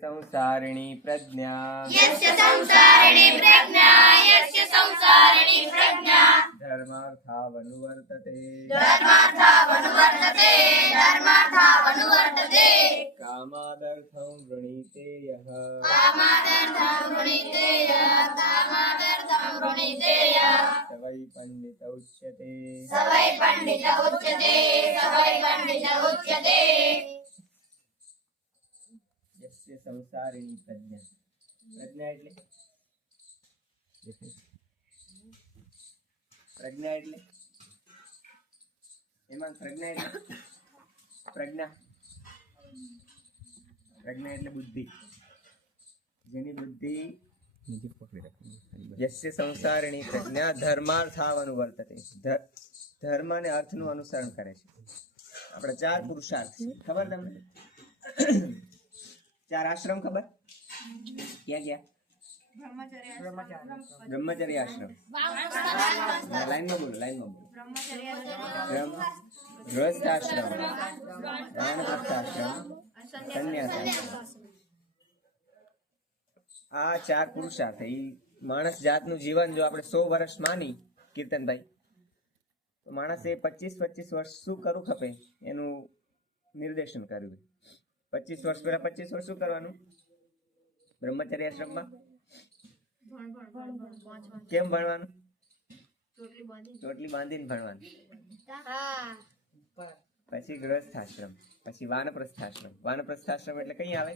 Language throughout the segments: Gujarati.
संसारिणी प्रज्ञा धर्मार्थावनुवर्तते कामादर्थं वृणीते यः स वै पंडित उच्यते यस्य संसारिणी प्रज्ञा प्रज्ञा એટલે એમાં પ્રજ્ઞા એટલે બુદ્ધિ, જેની બુદ્ધિ યસ્ય સંસારિણી પ્રજ્ઞા ધર્માર્થાવનુવર્તતે, ધર્મ અને અર્થનું અનુસરણ કરે છે. આપણે ચાર પુરુષાર્થ ખબર તમને? ચાર આશ્રમ ખબર? ક્યાં ક્યાં? બ્રહ્મચર્ય આશ્રમ. લાઈનમાં બોલો. ગૃહસ્થ આશ્રમ, વાનપ્રસ્થ આશ્રમ, સંન્યાસ આશ્રમ. આ ચાર પુરુષાર્થ. એ માણસ જાતનું જીવન જો આપણે 100 વર્ષ માની કીર્તનભાઈ, તો માણસે 25 વર્ષ શું કરવું ખપે એનું નિર્દેશન કર્યું. 25 વર્ષ પહેલા 25 વર્ષ શું કરવાનું? બ્રહ્મચર્ય આશ્રમમાં કેમ ભણવાનું? ચોટલી બાંધીને ભણવાનું. પછી ગૃહસ્થ આશ્રમ, પછી વાનપ્રસ્થ આશ્રમ. વાનપ્રસ્થ આશ્રમ એટલે કઈ આવે?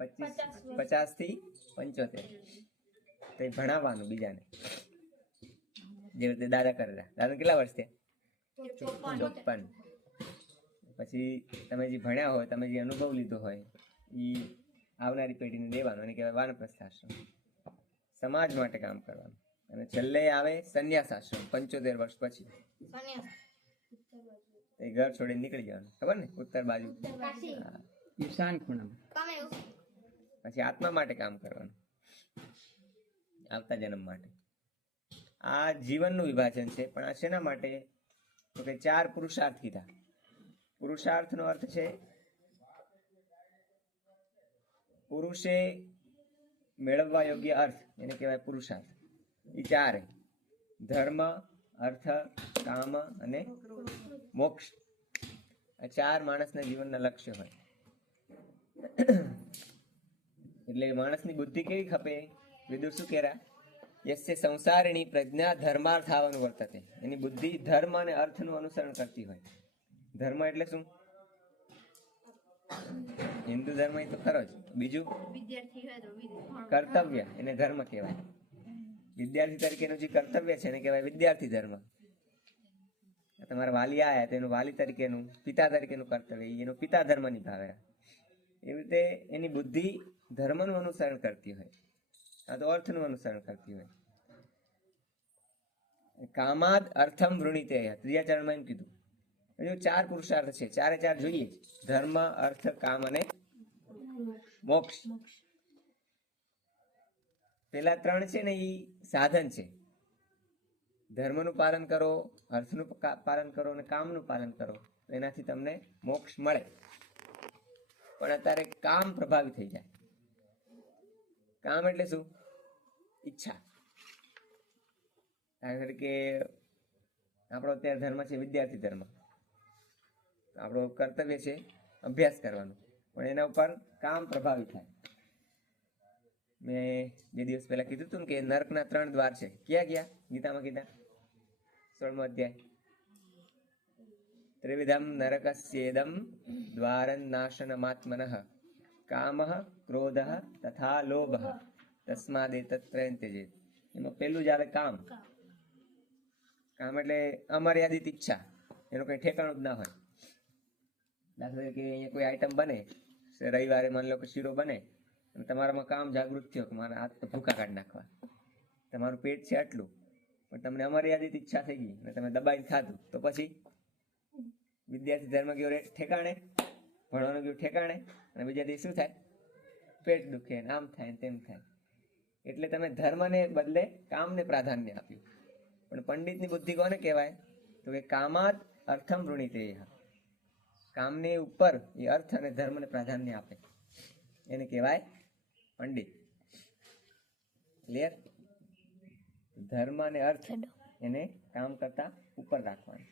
50 થી 75. તો ભણાવવાનું બીજાને, જે રીતે દાદા કરેલા. દાદા કેટલા વર્ષ થયા? 54. પછી તમે જે ભણ્યા હોય, તમે જે અનુભવ લીધો હોય, એ આવનારી પેઢીને દેવાનું. એને કહેવાય વાનપ્રસ્થ આશ્રમ. સમાજ માટે કામ કરવાનું. અને છેલ્લે આવે સંન્યાસ આશ્રમ. 75 વર્ષ પછી એ ઘર છોડીને નીકળી જવાનું. ખબર ને? ઉત્તર બાજુ ઈશાન ખૂણામાં. પછી આત્મા માટે કામ કરવાનું, આવતા જન્મ માટે. આ જીવનનું વિભાજન છે. પણ આ શેના માટે? તો કે 4 પુરુષાર્થ કીધા. પુરુષાર્થનો અર્થ છે પુરુષે મેળવવા યોગ્ય અર્થ, એને કહેવાય પુરુષાર્થ. એ 4: ધર્મ, અર્થ, કામ અને મોક્ષ. આ 4 માણસના જીવનના લક્ષ્ય હોય. એટલે માણસની બુદ્ધિ કેવી ખપે? વિદુર શું કહેરા? યસ્ય સંસારિણી પ્રજ્ઞા ધર્માર્થાવનુવર્તતે. એની બુદ્ધિ ધર્મ અને અર્થનું અનુસરણ કરતી હોય. ધર્મ એટલે શું? હિન્દુ ધર્મ એ તો ખરો જ. બીજું કર્તવ્ય, એને ધર્મ કહેવાય. વિદ્યાર્થી તરીકેનું જે કર્તવ્ય છે એને કહેવાય વિદ્યાર્થી ધર્મ. તમારા વાલી આયા તેનું વાલી તરીકેનું, પિતા તરીકેનું કર્તવ્ય, એનું પિતા ધર્મ નિભાવે. એવી રીતે એની બુદ્ધિ ધર્મનું અનુસરણ કરતી હોય, આ તો અર્થનું અનુસરણ કરતી હોય. કામાદ અર્થમ વૃણીતે. ત્રીજા ચરણમાં એમ કીધું. હજુ 4 પુરુષાર્થ છે. 4 જોઈએ. ધર્મ, અર્થ, કામ અને મોક્ષ. પેલા 3 છે ને એ સાધન છે. ધર્મનું પાલન કરો, અર્થનું પાલન કરો અને કામનું પાલન કરો, એનાથી તમને મોક્ષ મળે. પણ અત્યારે કામ પ્રભાવી થઈ જાય. કામ એટલે શું? ઈચ્છા. કારણ કે આપણો અત્યારે ધર્મ છે વિદ્યાર્થી ધર્મ. આપણો કર્તવ્ય છે અભ્યાસ કરવાનો, પણ એના ઉપર કામ પ્રભાવી થાય. મેં 2 દિવસ પહેલા કીધું હતું ને કે નરકના 3 દ્વાર છે. ક્યાં ગયા? ગીતામાં કીધા 16મો અધ્યાય. ત્રિવિધમ નરકસ્યેદમ દ્વારં નાશનમાત્મનઃ કામઃ ક્રોધઃ તથા લોભઃ તસ્માદેતત્રયં ત્યજેત. એમાં પહેલું જ આવે કામ. કામ એટલે અમર્યાદિત ઈચ્છા, એનું કઈ ઠેકાણું જ ના હોય. દાખલા તરીકે અહીંયા કોઈ આઈટમ બને, રવિવારે માની લો કે શીરો બને, અને તમારામાં કામ જાગૃત થયો કે મારા હાથ તો ભૂકા કાઢી નાખવા. તમારું પેટ છે આટલું, પણ તમને અમર્યાદિત ઈચ્છા થઈ ગઈ અને તમે દબાઈને ખાધું, તો પછી વિદ્યાર્થી ધર્મ ગયો ઠેકાણે, ભણવાનું ગયું ઠેકાણે, અને બીજા દિવસ શું થાય? પેટ દુખે, આમ થાય તેમ થાય. એટલે તમે ધર્મને બદલે કામને પ્રાધાન્ય આપ્યું. પણ પંડિતની બુદ્ધિ કોને કહેવાય? તો કે કામાદ અર્થમ વૃણીતે. કામને ઉપર એ અર્થ અને ધર્મને પ્રાધાન્ય આપે. એને કહેવાય પંડિત. ક્લિયર? ધર્મ અને અર્થ એને કામ કરતા ઉપર રાખવાનું.